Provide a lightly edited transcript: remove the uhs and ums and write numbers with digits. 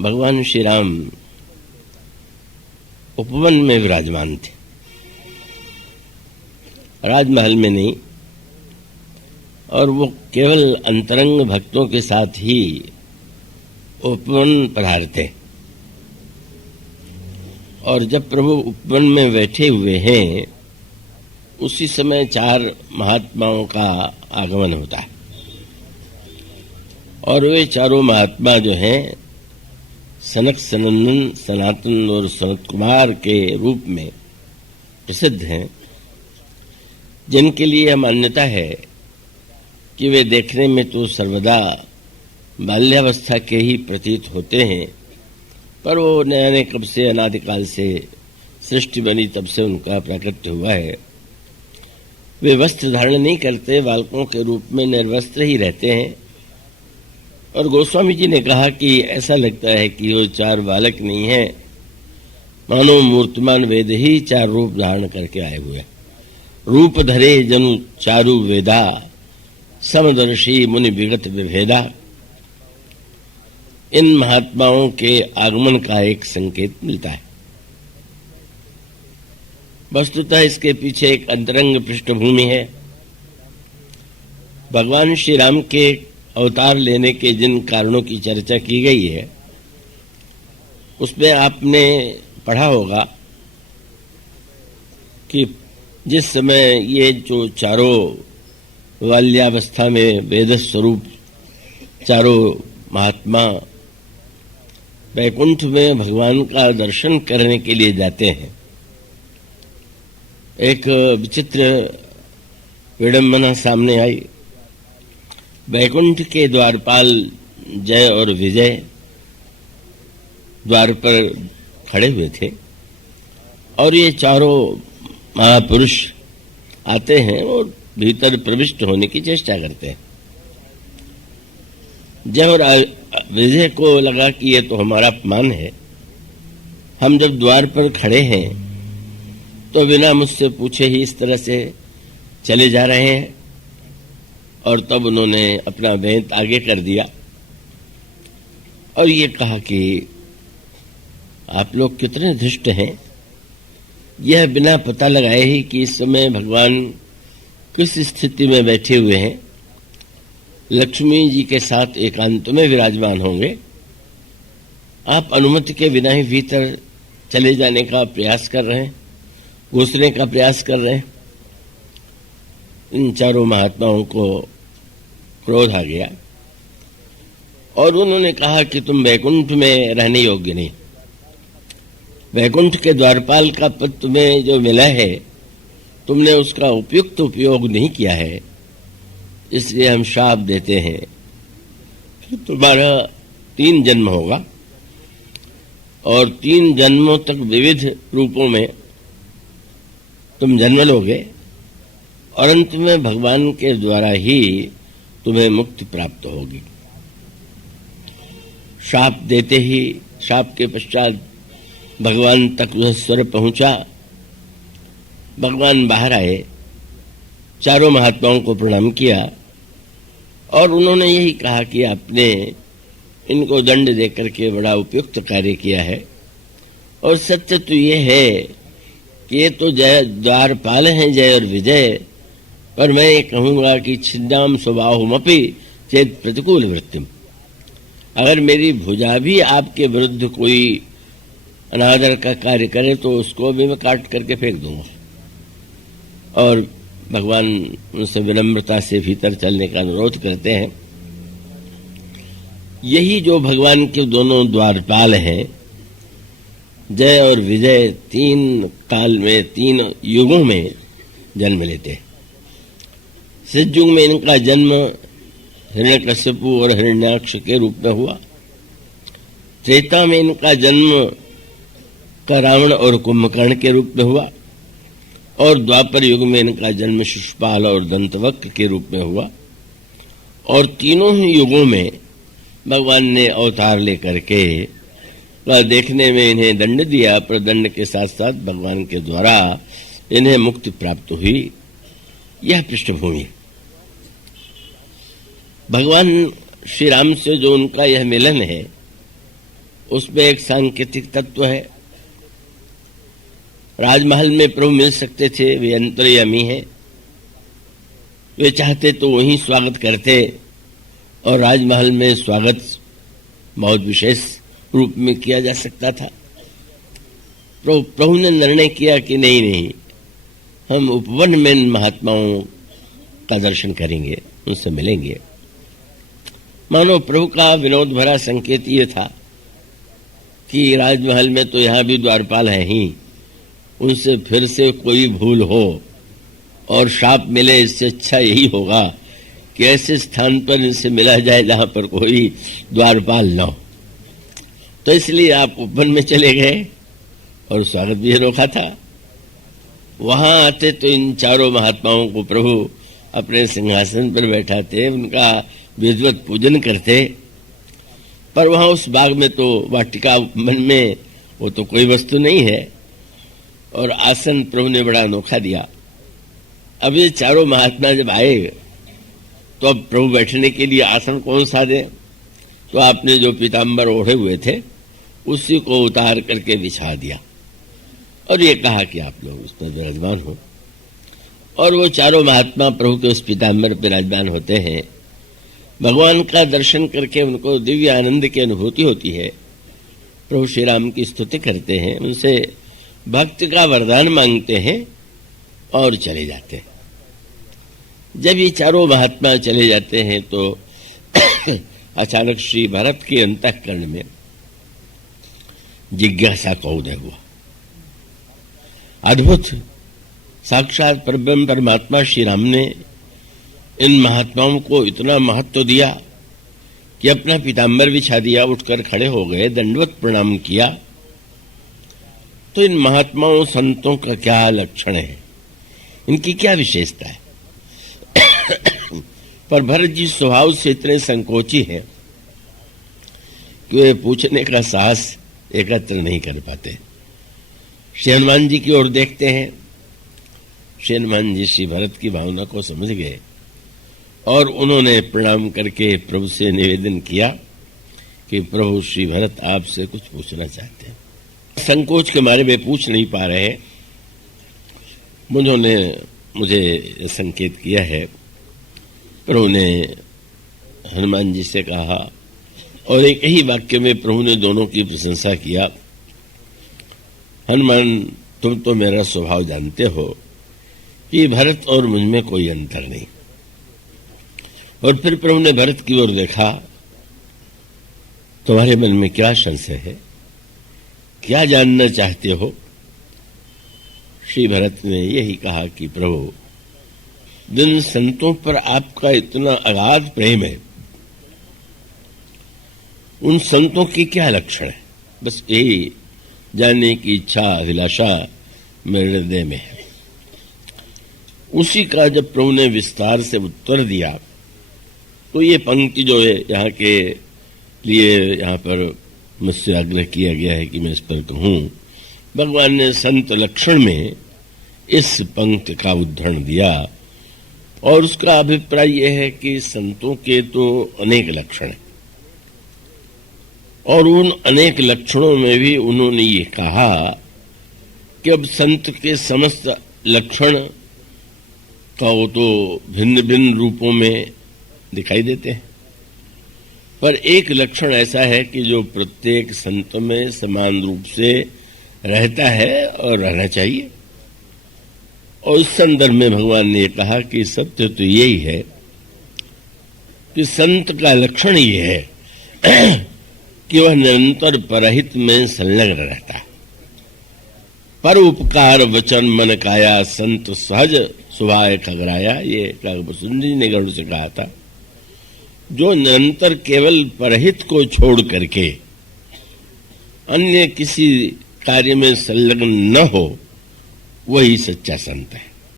भगवान श्री राम उपवन में विराजमान थे, राजमहल में नहीं, और वो केवल अंतरंग भक्तों के साथ ही उपवन पधारते। और जब प्रभु उपवन में बैठे हुए हैं उसी समय 4 महात्माओं का आगमन होता है, और वे चारों महात्मा जो हैं सनक सनंदन सनातन और सनत कुमार के रूप में प्रसिद्ध हैं, जिनके लिए मान्यता है कि वे देखने में तो सर्वदा बाल्यावस्था के ही प्रतीत होते हैं, पर वो नए कब से अनादिकाल से सृष्टि बनी तब से उनका प्राकट्य हुआ है। वे वस्त्र धारण नहीं करते, बालकों के रूप में निर्वस्त्र ही रहते हैं। और गोस्वामी जी ने कहा कि ऐसा लगता है कि वो 4 बालक नहीं है, मानो मूर्तिमान वेद ही 4 रूप धारण करके आए हुए। रूप धरे जनु चारु वेदा, समदर्शी मुनि विगत विभेदा। इन महात्माओं के आगमन का एक संकेत मिलता है। वस्तुतः इसके पीछे एक अंतरंग पृष्ठभूमि है। भगवान श्री राम के अवतार लेने के जिन कारणों की चर्चा की गई है उसमें आपने पढ़ा होगा कि जिस समय ये जो चारों बाल्यावस्था में वेद स्वरूप चारों महात्मा वैकुंठ में भगवान का दर्शन करने के लिए जाते हैं, एक विचित्र विडंबना सामने आई। वैकुंठ के द्वारपाल जय और विजय द्वार पर खड़े हुए थे, और ये चारों महापुरुष आते हैं और भीतर प्रविष्ट होने की चेष्टा करते हैं। जय और विजय को लगा कि ये तो हमारा अपमान है, हम जब द्वार पर खड़े हैं तो बिना मुझसे पूछे ही इस तरह से चले जा रहे हैं। और तब उन्होंने अपना बेंत आगे कर दिया और ये कहा कि आप लोग कितने धृष्ट हैं, यह बिना पता लगाए ही कि इस समय भगवान किस स्थिति में बैठे हुए हैं, लक्ष्मी जी के साथ एकांत में विराजमान होंगे, आप अनुमति के बिना ही भीतर चले जाने का प्रयास कर रहे हैं, घुसने का प्रयास कर रहे हैं। इन चारों महात्माओं को क्रोध आ गया और उन्होंने कहा कि तुम वैकुंठ में रहने योग्य नहीं, वैकुंठ के द्वारपाल का पद तुम्हें जो मिला है तुमने उसका उपयुक्त उपयोग नहीं किया है, इसलिए हम श्राप देते हैं कि तुम्हारा 3 जन्म होगा और 3 जन्मों तक विविध रूपों में तुम जन्म लोगे और अंत में भगवान के द्वारा ही तुम्हें मुक्ति प्राप्त होगी। श्राप देते ही श्राप के पश्चात भगवान तक वह स्वर पहुंचा। भगवान बाहर आए, चारों महात्माओं को प्रणाम किया और उन्होंने यही कहा कि आपने इनको दंड देकर के बड़ा उपयुक्त कार्य किया है, और सत्य तो ये है कि ये तो जय द्वारपाल हैं जय और विजय, पर मैं ये कहूंगा कि छिन्नाम स्वभावमपि चेत प्रतिकूल वृत्तिम, अगर मेरी भुजा भी आपके विरुद्ध कोई अनादर का कार्य करे तो उसको भी मैं काट करके फेंक दूंगा। और भगवान उनसे विनम्रता से भीतर चलने का अनुरोध करते हैं। यही जो भगवान के दोनों द्वारपाल हैं जय और विजय 3 काल में 3 युगों में जन्म लेते हैं। सतयुग में इनका जन्म हिरण्यकश्यपु और हिरण्याक्ष के रूप में हुआ। त्रेता में इनका जन्म का रावण और कुंभकर्ण के रूप में हुआ, और द्वापर युग में इनका जन्म शिशुपाल और दंतवक्र के रूप में हुआ। और तीनों ही युगों में भगवान ने अवतार लेकर के देखने में इन्हें दंड दिया, पर दंड के साथ साथ भगवान के द्वारा इन्हें मुक्ति प्राप्त हुई। यह पृष्ठभूमि है। भगवान श्री राम से जो उनका यह मिलन है उसमें एक सांकेतिक तत्व है। राजमहल में प्रभु मिल सकते थे, वे अंतर्यामी हैं, वे चाहते तो वहीं स्वागत करते और राजमहल में स्वागत बहुत विशेष रूप में किया जा सकता था। प्रभु ने निर्णय किया कि नहीं, हम उपवन में इन महात्माओं का दर्शन करेंगे, उनसे मिलेंगे। मानो प्रभु का विनोद भरा संकेत ये था कि राजमहल में तो यहाँ भी द्वारपाल हैं ही, उनसे फिर से कोई भूल हो और शाप मिले, इससे अच्छा यही होगा कि ऐसे स्थान पर इनसे मिला जाए जहां पर कोई द्वारपाल न हो। तो इसलिए आप उपवन में चले गए और स्वागत भी रोका था। वहां आते तो इन चारों महात्माओं को प्रभु अपने सिंहासन पर बैठाते, उनका विधिवत पूजन करते। पर वहां उस बाग में तो वाटिका उपवन में वो तो कोई वस्तु नहीं है और आसन प्रभु ने बड़ा अनोखा दिया। अब ये चारों महात्मा जब आए तो अब प्रभु बैठने के लिए आसन कौन सा दे, तो आपने जो पीताम्बर ओढ़े हुए थे उसी को उतार करके बिछा दिया और ये कहा कि आप लोग उस पर विराजमान हो। और वो चारों महात्मा प्रभु के उस पीताम्बर पर विराजमान होते हैं। भगवान का दर्शन करके उनको दिव्य आनंद की अनुभूति होती है। प्रभु श्री राम की स्तुति करते हैं, उनसे भक्ति का वरदान मांगते हैं और चले जाते हैं। जब ये चारों महात्मा चले जाते हैं तो अचानक श्री भरत के अंतःकरण में जिज्ञासा का उदय हुआ। अद्भुत, साक्षात परब्रह्म परमात्मा श्री राम ने इन महात्माओं को इतना महत्व दिया कि अपना पीताम्बर बिछा दिया, उठकर खड़े हो गए, दंडवत प्रणाम किया। तो इन महात्माओं संतों का क्या लक्षण है, इनकी क्या विशेषता है? पर भरत जी स्वभाव से इतने संकोची हैं कि वे पूछने का साहस एकत्र नहीं कर पाते। श्री हनुमान जी की ओर देखते हैं। श्री हनुमान जी श्री भरत की भावना को समझ गए और उन्होंने प्रणाम करके प्रभु से निवेदन किया कि प्रभु श्री भरत आपसे कुछ पूछना चाहते हैं। संकोच के मारे वे पूछ नहीं पा रहे। उन्होंने मुझे संकेत किया है, प्रभु ने हनुमान जी से कहा और एक ही वाक्य में प्रभु ने दोनों की प्रशंसा किया। हनुमान, तुम तो मेरा स्वभाव जानते हो कि भरत और मुझ में कोई अंतर नहीं। और फिर प्रभु ने भरत की ओर देखा, तुम्हारे मन में क्या संशय है, क्या जानना चाहते हो? श्री भरत ने यही कहा कि प्रभु, जिन संतों पर आपका इतना अगाध प्रेम है, उन संतों की क्या लक्षण है, बस यही जानने की इच्छा अभिलाषा मेरे हृदय में है। उसी का जब प्रभु ने विस्तार से उत्तर दिया तो ये पंक्ति जो है यहाँ के लिए यहाँ पर मुझसे आग्रह किया गया है कि मैं इस पर कहूँ। भगवान ने संत लक्षण में इस पंक्ति का उद्धरण दिया और उसका अभिप्राय यह है कि संतों के तो अनेक लक्षण हैं और उन अनेक लक्षणों में भी उन्होंने ये कहा कि अब संत के समस्त लक्षण का वो तो भिन्न भिन्न रूपों में दिखाई देते हैं, पर एक लक्षण ऐसा है कि जो प्रत्येक संत में समान रूप से रहता है और रहना चाहिए। और इस संदर्भ में भगवान ने कहा कि सत्य तो यही है कि संत का लक्षण ये है कि वह निरंतर परहित में संलग्न रहता है। पर उपकार वचन मन काया संत सहज सुभाय खगराया, ये काकभूषण जी ने गरुड़ से कहा था। जो निरंतर केवल परहित को छोड़ करके अन्य किसी कार्य में संलग्न न हो, वही सच्चा संत है।